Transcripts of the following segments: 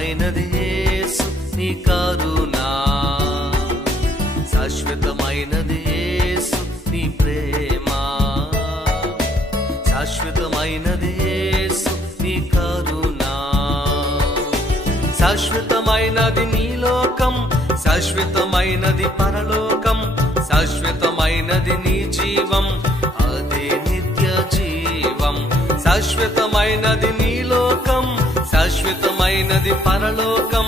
శాశ్వతమైనది యేసు నీ కరుణా. శాశ్వతమైనది యేసు నీ ప్రేమ. శాశ్వతమైనది యేసు నీ కరుణా. శాశ్వతమైనది నీ లోకం శాశ్వతమైనది పరలోకం శాశ్వతమైనది నీ జీవం అదే నిత్య జీవం. శాశ్వతమైనది నీ లోకం శాశ్వతమైనది పరలోకం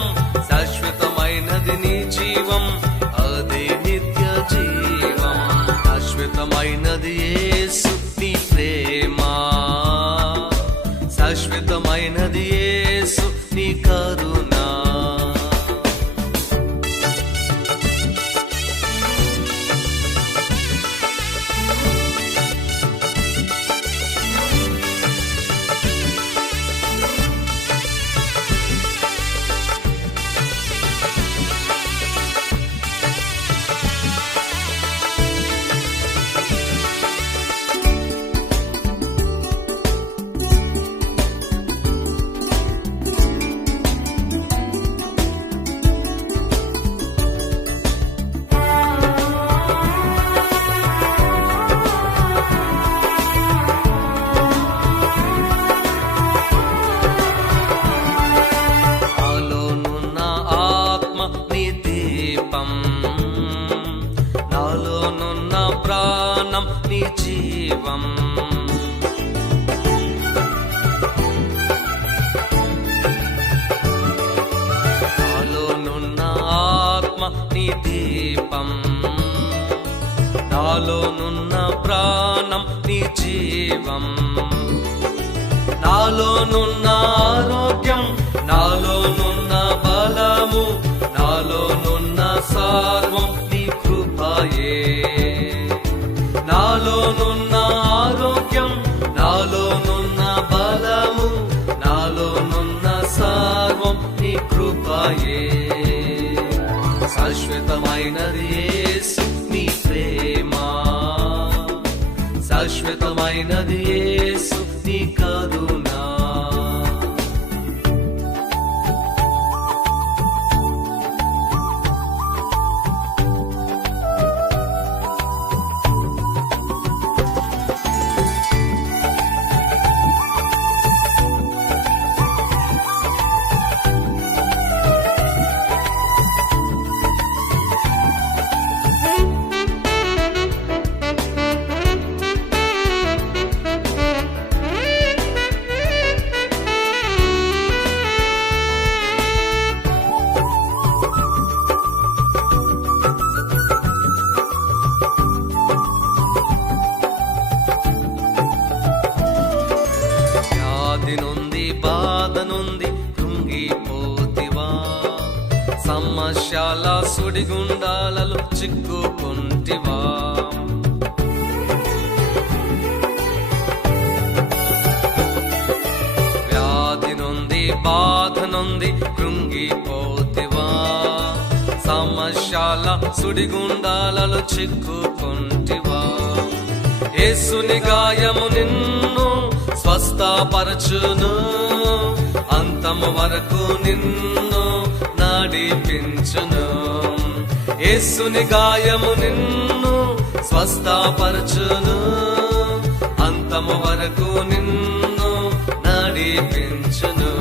శాశ్వతమైనది నీ జీవం అదే నిత్య జీవం. శాశ్వతమైనది ఏ సుప్తి ప్రేమ. దీపం నాలోనున్న ప్రాణం నీ జీవం. నాలోనున్న ఆరోగ్యం నాలోనున్న బలము నాలోనున్న సర్వం నీ కృపయే. నాలోనున్న ఆరోగ్యం నాలోనున్న బలము నాలోనున్న సర్వం నీ కృపయే. శాశ్వతమైనది యేసు నీ ప్రేమ. శాశ్వతమైనది యేసు నీ కరుణా. యేసుని గాయము నిన్ను స్వస్థపరచును. అంతము వరకు నిన్ను నడిపించును. యేసుని గాయము నిన్ను స్వస్థపరచును. అంతము వరకు నిన్ను నడిపించును.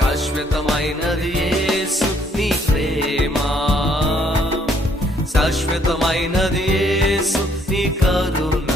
శాశ్వతమైనది యేసు నీ ప్రేమ. శాశ్వతమైనది యేసు నీ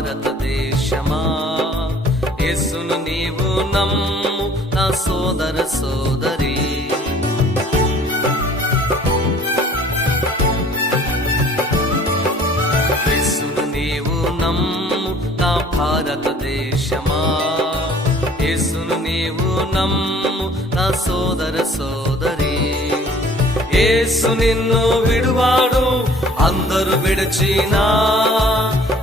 భారతదేశమా? యేసును నీవు నమ్ము నా సోదర సోదరి. యేసును నీవు నమ్ము నా భారతదేశమా? యేసును నీవు నమ్ము నా సోదర సోదరి. యేసు నిన్ను విడువాడు అందరూ విడిచినా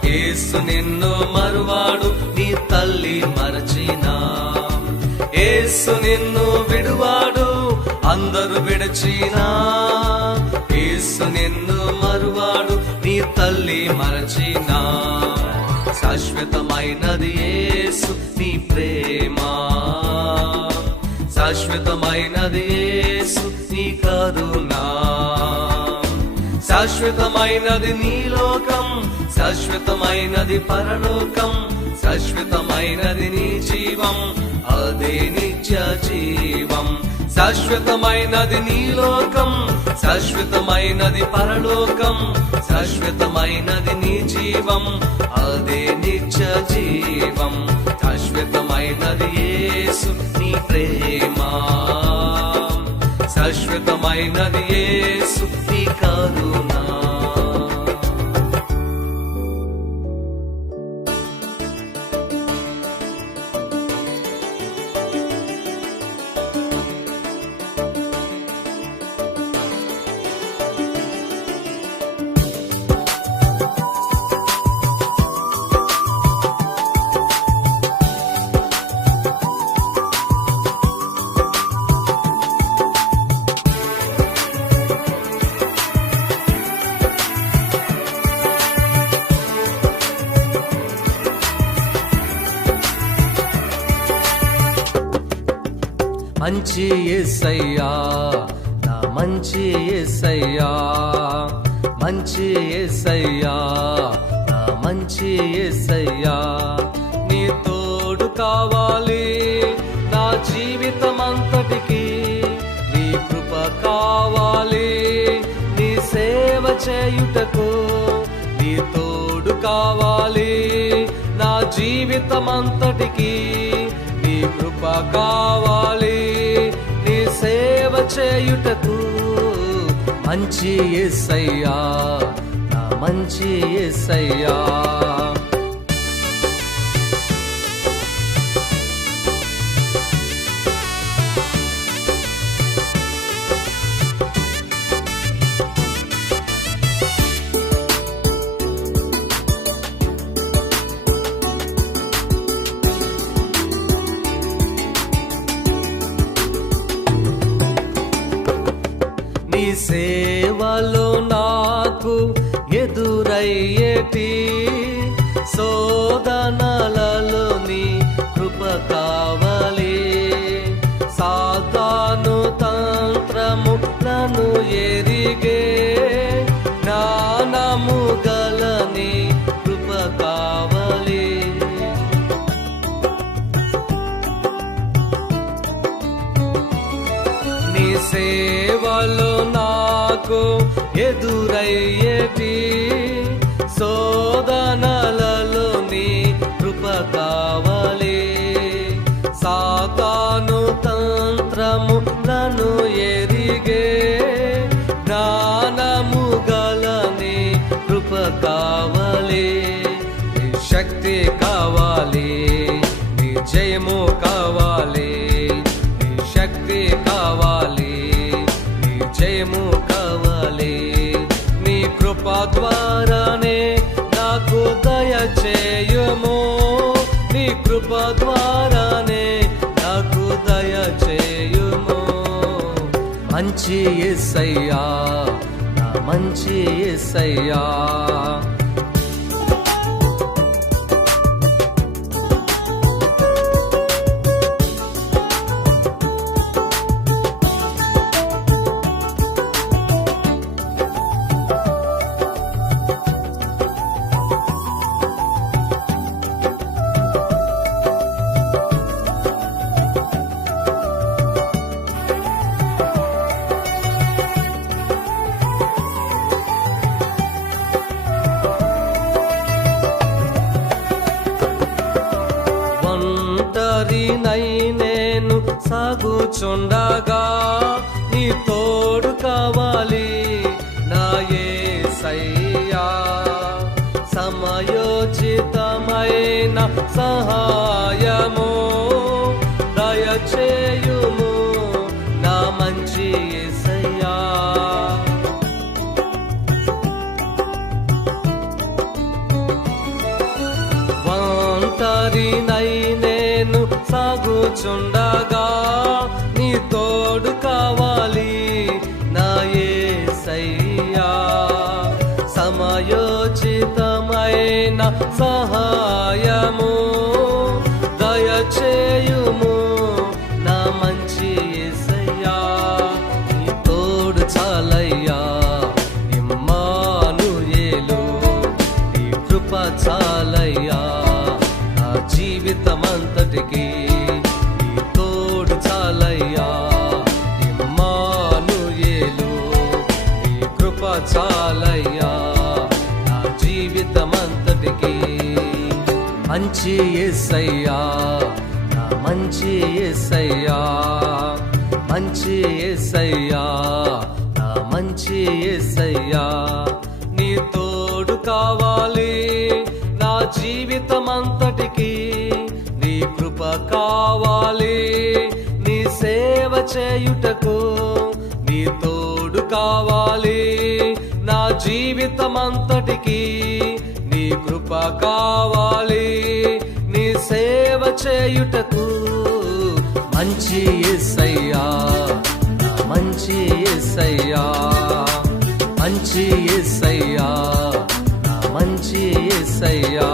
ఏసు నిన్ను మరువాడు నీ తల్లి మరచినా. ఏసు నిన్ను విడువాడు అందరు విడచినా. ఏసు నిన్ను మరువాడు నీ తల్లి మరచినా. శాశ్వతమైనది ఏసు నీ ప్రేమ. శాశ్వతమైనది ఏసు నీ కరుణా. శాశ్వతమైనది నీ లోకం శాశ్వతమైనది పరలోకం శాశ్వతమైనది నీ జీవం అదే నిత్య జీవం. శాశ్వతమైనది నీ లోకం శాశ్వతమైనది పరలోకం శాశ్వతమైనది నీ జీవం అదే నిత్య జీవం. శాశ్వతమైనది యేసు నీ ప్రేమ. శాశ్వతమైనది యేసు నీ కరుణా. మంచి ఎస్సయ్యా నా మంచి ఎస్సయ్యా మంచి ఎస్సయ్యా నా మంచి ఎస్సయ్యా నీ తోడు కావాలి నా జీవితం అంతటికి నీ కృప కావాలి నీ సేవ చేయుటకు. నీ తోడు కావాలి నా జీవితం అంతటికి నీ కృప కావాలి. చేయుటకు మంచి ఎస్సయ్యా నా మంచి ఎస్సయ్యా ఎదురయ్యేటి శోధనలలో నీ కృప కావాలి. సాతాను తంత్రములను ఎరిగే జ్ఞానము గలని కృప కావాలి. నీ సేవలో నాకు ఎదురయ్యే శోధనలలో కృప కావాలి. సాతాను తంత్రములను ఎరిగే జ్ఞానము గలని కృప కావాలి. శక్తి కావాలి నీ జయము కావాలి. నీ శక్తి కావాలి నీ జయము కావాలి. నీ కృప ద్వారానే దయ చేయుము నీ కృప ద్వారానే నాకు దయ చేయుము మంచి ఎస్సయ్యా నా మంచి ఎస్సయ్యా సమయోచితమైన సహాయము. దయచేయుము నా మంచి సయ్యాంతరినై నేను సాగుచుండ మంచి యేసయ్యా నా మంచి యేసయ్యా మంచి యేసయ్యా నా మంచి యేసయ్యా నీ తోడు కావాలి నా జీవితమంతటికి నీ కృప కావాలి నీ సేవ చేయుటకు నీ తోడు కావాలి నా జీవితమంతటికి కృప కావాలి. నీ సేవ చేయుటకు మంచి యేసయ్యా మంచి యేసయ్యా మంచి యేసయ్యా మంచి యేసయ్యా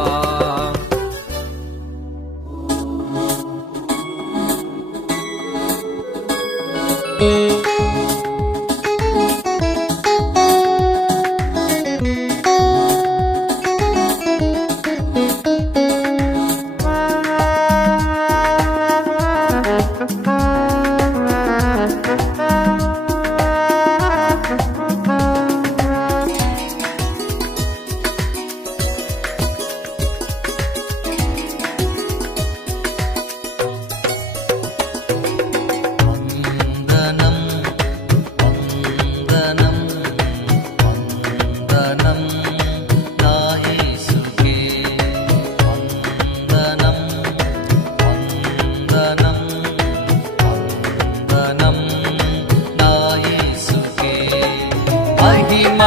மகிம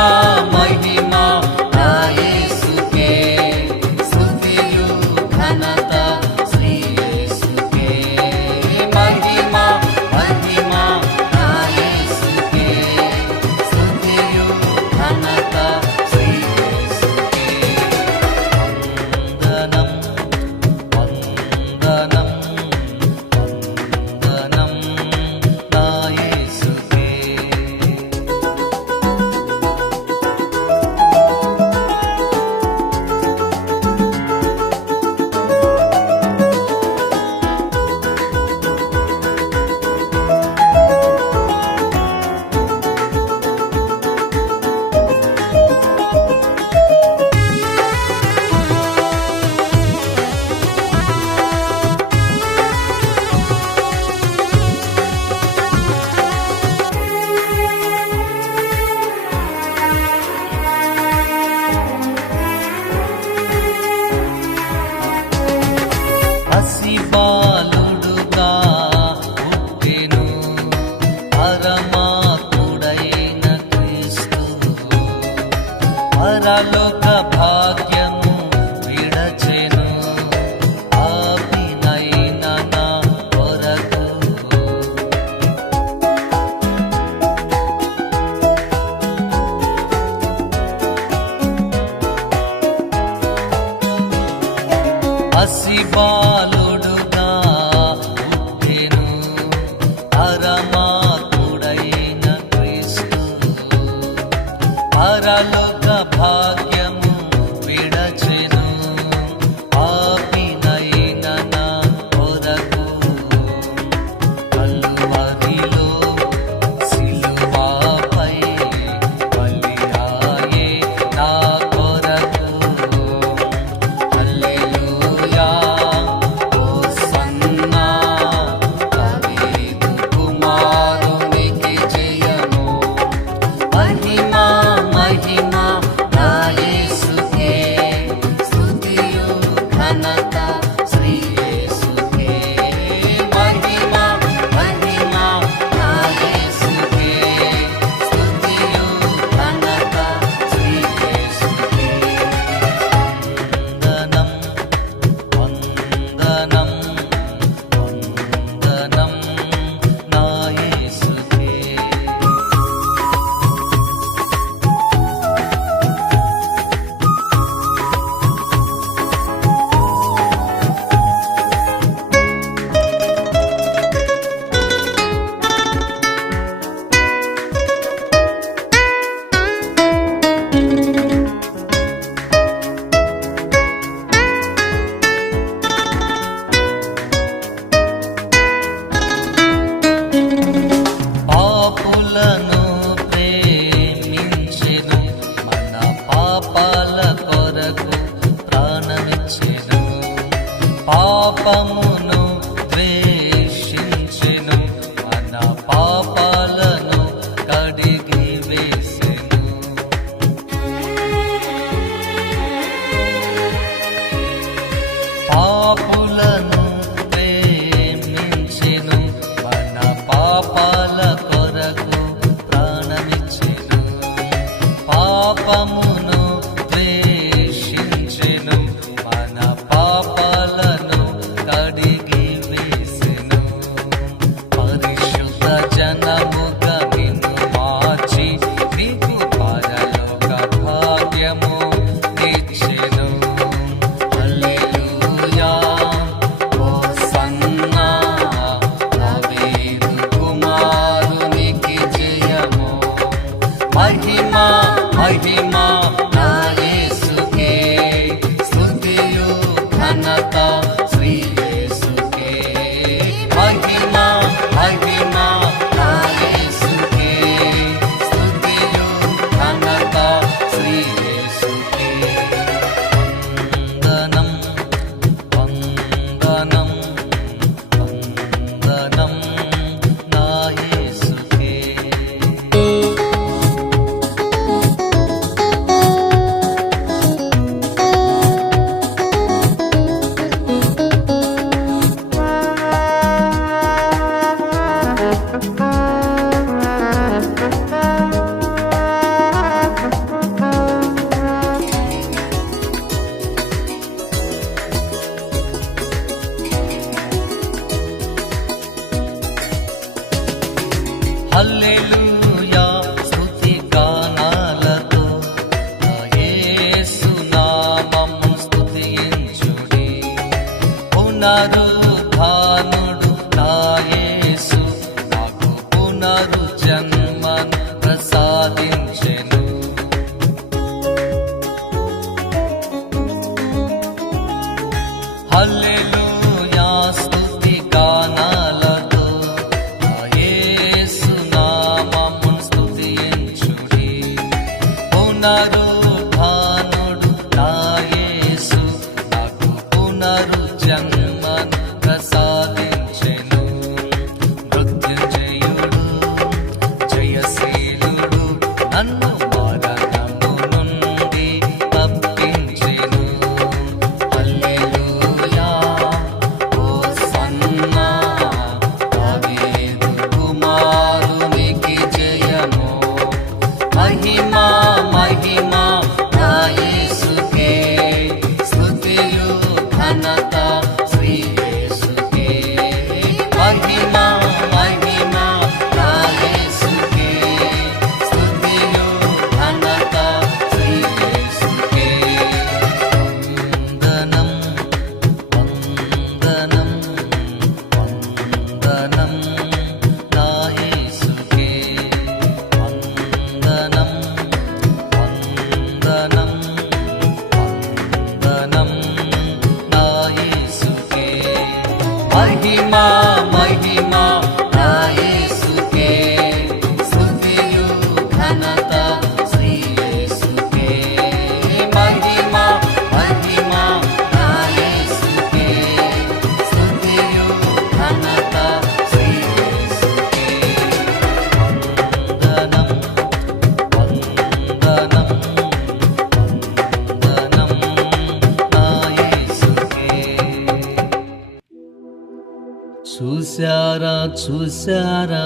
చూశారా చూశారా?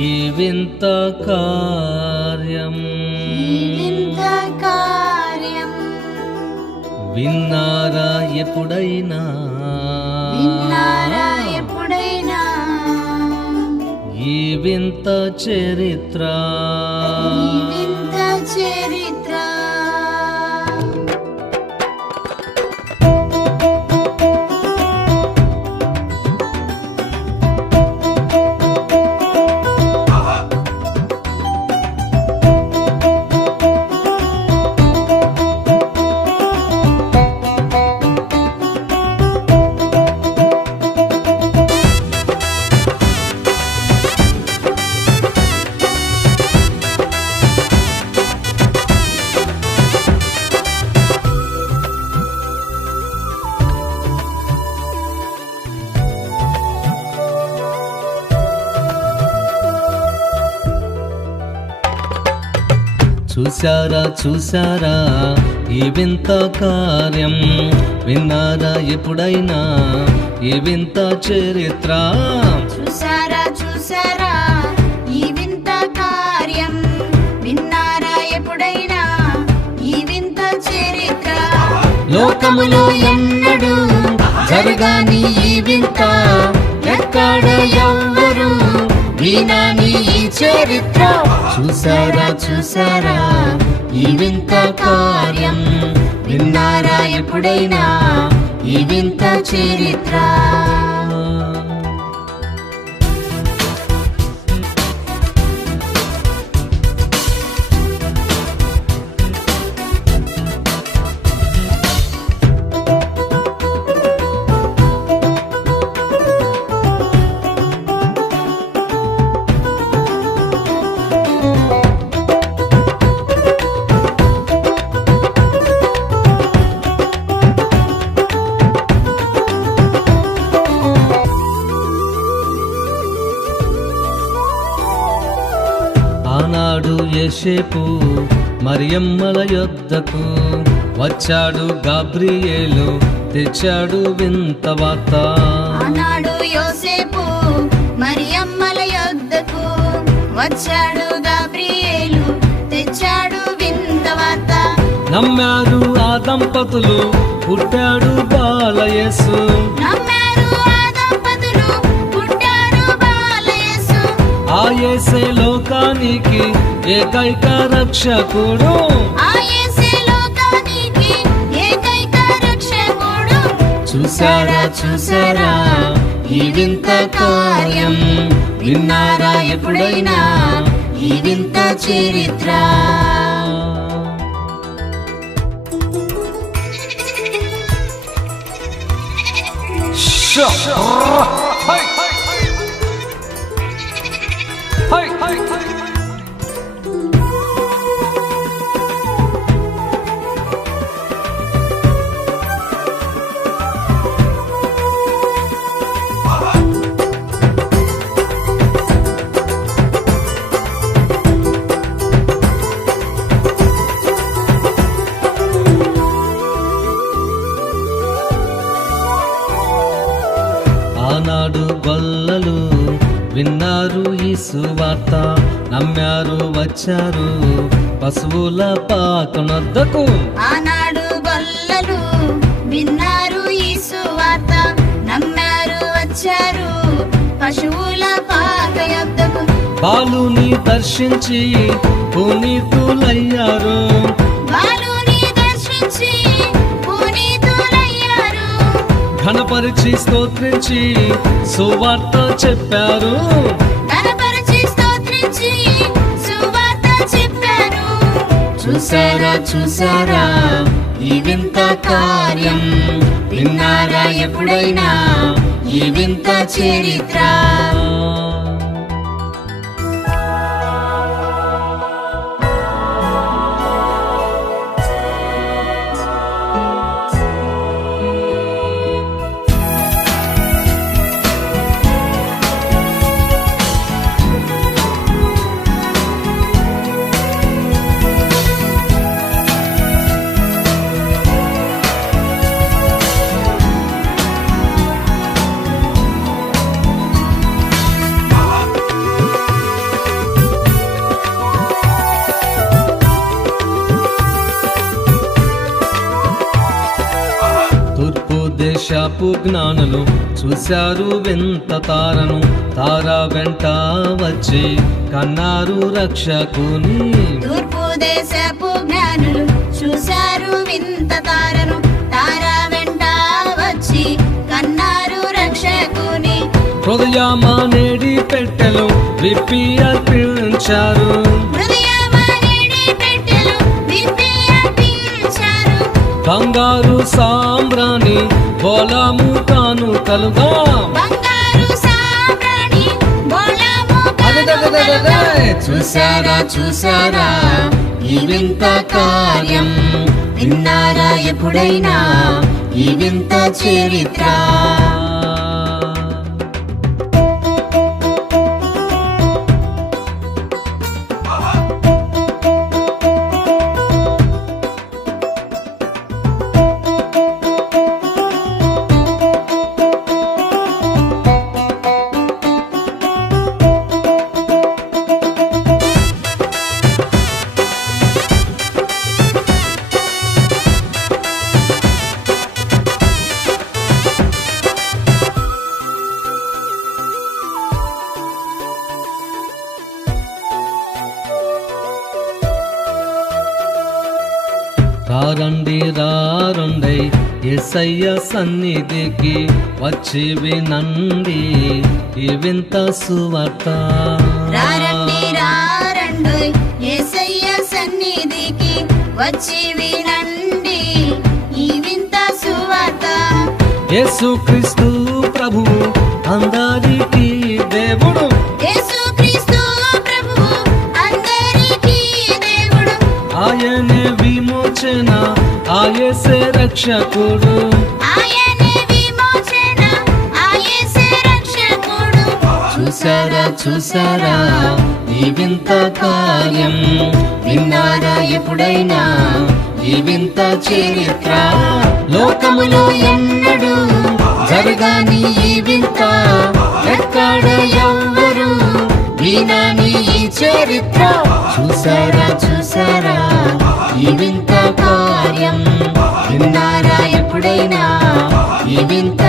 ఈ వింత కార్యం విన్నారా ఎప్పుడైనా? ఎప్పుడైనా? ఈ వింత చరిత్ర చూశారా చూసారా ఈ వింత కార్యం? విన్నారా ఎప్పుడైనా? ఈ వింత చరిత్ర? చూసారా చూసారా ఈ వింత కార్యం? విన్నారా ఎప్పుడైనా? ఈ వింత చరిత్ర? లోకములో ఎన్నడు జరగాని ఈ వింత ఎక్కడ ఎవరు వినాని ఈ చరిత్ర. చూసారా చూసారా ఈ వింత కార్యం విన్నారా ఎప్పుడైనా? ఈ వింత చరిత్ర. ఏషేపు మరియమ్మల యొద్దకు. వచ్చాడు గాబ్రియేలు తెచ్చాడు వింత వార్త. ఆనాడు యోసేపు మరియమ్మల యొద్దకు. వచ్చాడు గాబ్రియేలు తెచ్చాడు వింత వార్త. నమ్మారు ఆ దంపతులు పుట్టాడు బాలయేసు. నమ్మారు ఆ యేసే లోకానికి ఏకైక రక్షకుడు. ఆ యేసే లోకానికి ఏకైక రక్షకుడు. చూసారా చూసారా ఈ వింత కార్యం. విన్నారా ఎప్పుడైనా? ఈ వింత చరిత్ర. ఆనాడు దర్శించి పునీతులయ్యారు. ఘనపరిచి స్తోత్రించి సువార్త చెప్పారు. చూసారా చూసారా ఈ వింత కార్యం. విన్నారా ఎప్పుడైనా ఈ వింత చరిత్ర. దేశపు జ్ఞానులు చూశారు వింత తారను. తార వెంట వచ్చి కన్నారు రక్షకుని. తూర్పు దేశపు జ్ఞానులు చూశారు వింత తారను. తార వెంట వచ్చి కన్నారు రక్షకుని. హృదయమానేడి పెట్టెలు విప్పి అర్పించారు. హృదయమనేడి పెట్టెలు విప్పి అర్పించారు. బంగారు సాంబ్రాణి బోలము బోళము కానుకలుగా చూసారా చూసారా ఈ వింత కార్యం విన్నారా ఎప్పుడైనా? ఈ వింత చరిత్ర. సన్నిధికి వచ్చి వినండి ఈ వింత సువార్త. సన్నిధికి వచ్చి వినండి ఈ వింత సువార్త. యేసుక్రీస్తు ప్రభువు అందరికీ దేవుడు. యేసుక్రీస్తు అందరికీ దేవుడు. ఆయనే విమోచన ఆయసే రక్షకుడు చూసారా? ఈ వింత కార్యం. విన్నారా ఎప్పుడైనా? ఈ వింత చరిత్ర. లోకములో ఎన్నడు జరగాని ఈ వింత. ఎక్కడ ఎవ్వరు వినాని ఈ చరిత్ర. చూసారా చూసారా? ఈ వింత కార్యం. విన్నారా ఎప్పుడైనా? ఈ వింత